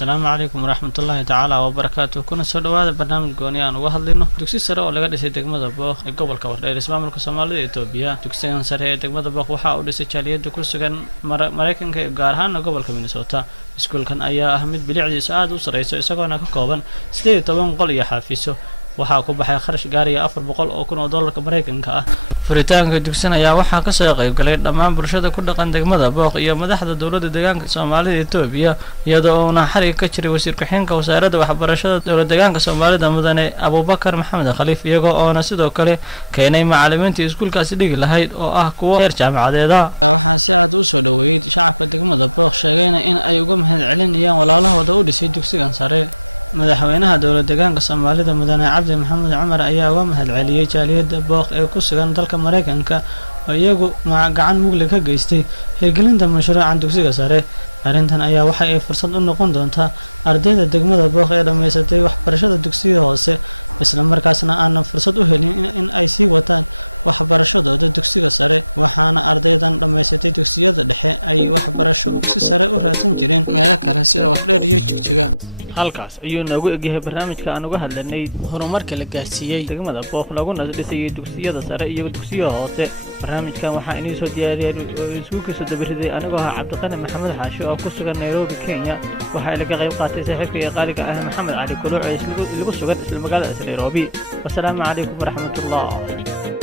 السلام عليكم ورحمة الله تعالى وبركاته. كنا سودوا هذا برنامج قوني أنا وهذلنا دكسي سرّا ولا قد يصير دقمة ضباق قبل كور الإسلام ملك الصومال إثيوبيا دكسي سرّا دقمة ضباق وحاول يسجليه دكتور كان مريكان كجارهان قبل كمينيسوتا سكول كان أيها أحمد بلعدي سعاد وسرّيسو إسقانا كقابن سلي طبعاً قل يحافظه waxaa ku baxay kharash gaariya 400 oo kun oo dollarka Mareykanka ah furitaanka dugsiga ayaa waxaa ka soo qayb galay dhammaan bulshada ku dhaqan degmada Booq iyo madaxda dawladda deegaanka Soomaalida Itoobiya iyadoo uu xariga ka jiray wasiirka xigeenka wasaaradda waxbarashada dawladda deegaanka Soomaalida mudane Abubakar Maxamed Khaliif iyagoo oo sidoo kale keenay macallimiinta iskuulkaasi dhigi lahayd oo ah kuwa heer jaamacadeed waxaa si aad u soo dhaweeyay shacabka degmada Booq sheegayna in ay uga mahadcelinayaan walaalahooda u dhisay dugsigan sare madaxweynaha dawladda deegaanka Soomaalida mudane Cabdi Maxamed Cumar ayaa uga mahadceliyay jaaliyadda Booq ee ku sugan dalka Mareykanka oo iyagu gacan mugli ka geystay hirgelinta mashruuca dugsiga sare arrintan ayaa waxa ay fursad u noqon doontaa ardayda degmada Booq ee dhameysatay waxbarashada dugsiga hoose isla markaasna aan fursad u helin in ay sii wataan waxbarashadooda dugsiga sare waxaana ardaydan dhameysatay dugsiyada dhexe ay waxbarasho si sare u raadsan jireen meelo kale sida Wardheer iyo Jigjiga halkaas ayuu noogu egyahay barnaamijka aan uga hadlanay horumarka la gaarsiiyay degmada Booq laguna dhisay dugsiyada sare iyo dugsiyada hoose barnaamijkan waxaa inoo soo diyaariyay iskuulkiisa dabiriday anigoo ah Cabdiqani Maxamed Xaashi oo ku sugan Nairobi Kenya waxaa laga qayb qaatay saaxiibkay qaaliga ah Maxamed Cali Kuluc ee isla sugan isla magaalada Nairobi wassalaamu calaykum waraxmatullaah